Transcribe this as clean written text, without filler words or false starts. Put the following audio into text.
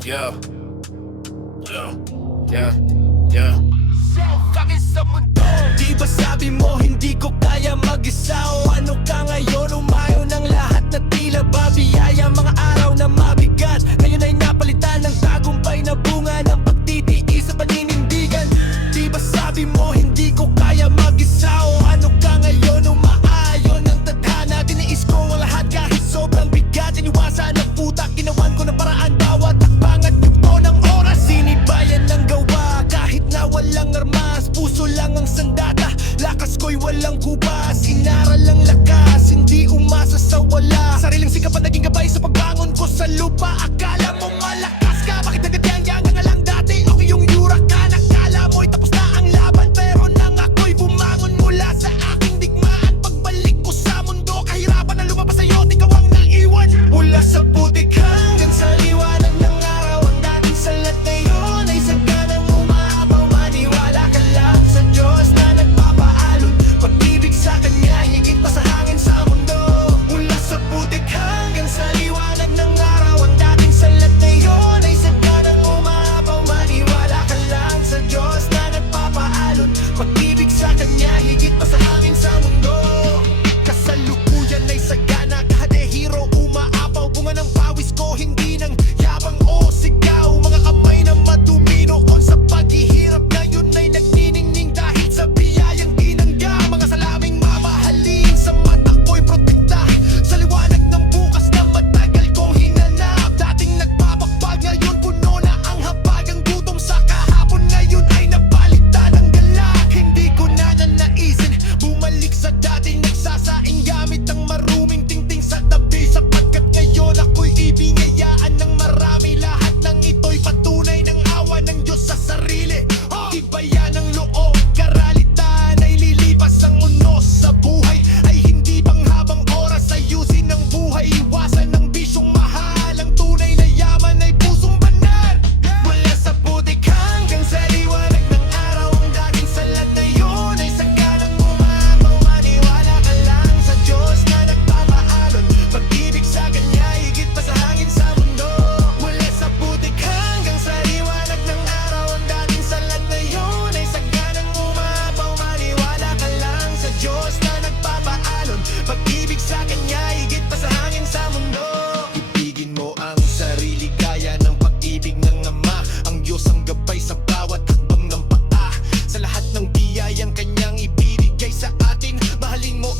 Yeah, yeah, yeah, yeah. Self-fucking sa mundo. Di ba sabi mo hindi ko kaya mag-isa? O ano ka ngayon? Umayo ng lahat na tila ba biyaya. Mga araw na mabigat ngayon ay napalitan ng tagumpay na bunga ng pagtitiis sa paninindigan. Di ba sabi mo hindi ko kaya mag-isa? O ano ka ngayon? Umaayon ng tadhana. Tiniis ko ang lahat kahit sobrang bigat. Iniwasan ng puta, ginawan ko ng paraan. Bawat takbang at yugto ng oras, sinibayan ng gawa. Kahit na walang armas, puso lang ang sandata. Lakas ko'y walang hubas, inaral ang lakas. Hindi umasa sa wala. Sariling sikap ang naging gabay sa pagbangon ko sa lupa. Akala mo malakas ka, bakit nagdadyang nga lang dati? Ako yung yurakan, akala mo'y tapos na ang laban. Pero nang ako'y bumangon mula sa aking digmaan, pagbalik ko sa mundo, kahirapan na lumabas sa'yo, ikaw ang naiwan. Mula sa putik hanggang sa liwanag ng araw, ang dating salat ngayon ay saganang umaapaw. Maniwala ka lang sa Diyos na nagpapaalon, pag-ibig sa Kanya higit pa sa hangin sa mundo. Mula sa putik hanggang sa liwanag ng araw, ang dating salat ngayon ay saganang umaapaw. Maniwala ka lang sa Diyos na nagpapaalon, pag-ibig sa Kanya higit pa sa hangin sa mundo. Kasalukuyan ay sagana, kahade hero umaapaw. Bunga ng pawis ko, hindi ng yabang o sigaw. Mga kamay na madumi noon sa paghihirap, ngayon ay nagniningning dahil sa biyayang tinangga. Mga salaming mamahalin, sa mata ko'y protekta, sa liwanag ng bukas na matagal kong hinanap. Dating nagpapakpag, ngayon puno na ang hapag. Ang gutom sa kahapon, ngayon ay napalitan ng galak. Hindi ko na nanaisin bumalik sa dating nagsasaing gamit ang maruming tingting sa tabi, sapagkat ngayon ako'y ibinayaan ng marami. Lahat ng ito'y patunay ng awa ng Diyos sa sarili. Tibayan ng loob, karalitan ay lilipas. Ang unos sa buhay ay hindi panghabang oras. Ayusin ang buhay, iwasan ng bisyong mahal. Ang tunay na yaman ay pusong banal. Mula sa putik hanggang sa liwanag ng araw, ang dating salat na yun ay saganang umaapaw. Maniwala ka lang sa Diyos na nagpapaalon, pag-ibig sa Kanya higit pa sa hangin sa mundo. Mula sa putik hanggang sa liwanag ng araw, ang dating salat na yun ay saganang umaapaw. Maniwala ka lang sa Diyos na nagpapaalon, pag-ibig sa Kanya higit pa sa hangin sa mundo. Ibigin mo ang sarili gaya ng pag-ibig ng Ama. Ang Diyos ang gabay sa bawat hakbang ng paa. Sa lahat ng biyayang Kanyang ibinigay sa atin, mahalin mo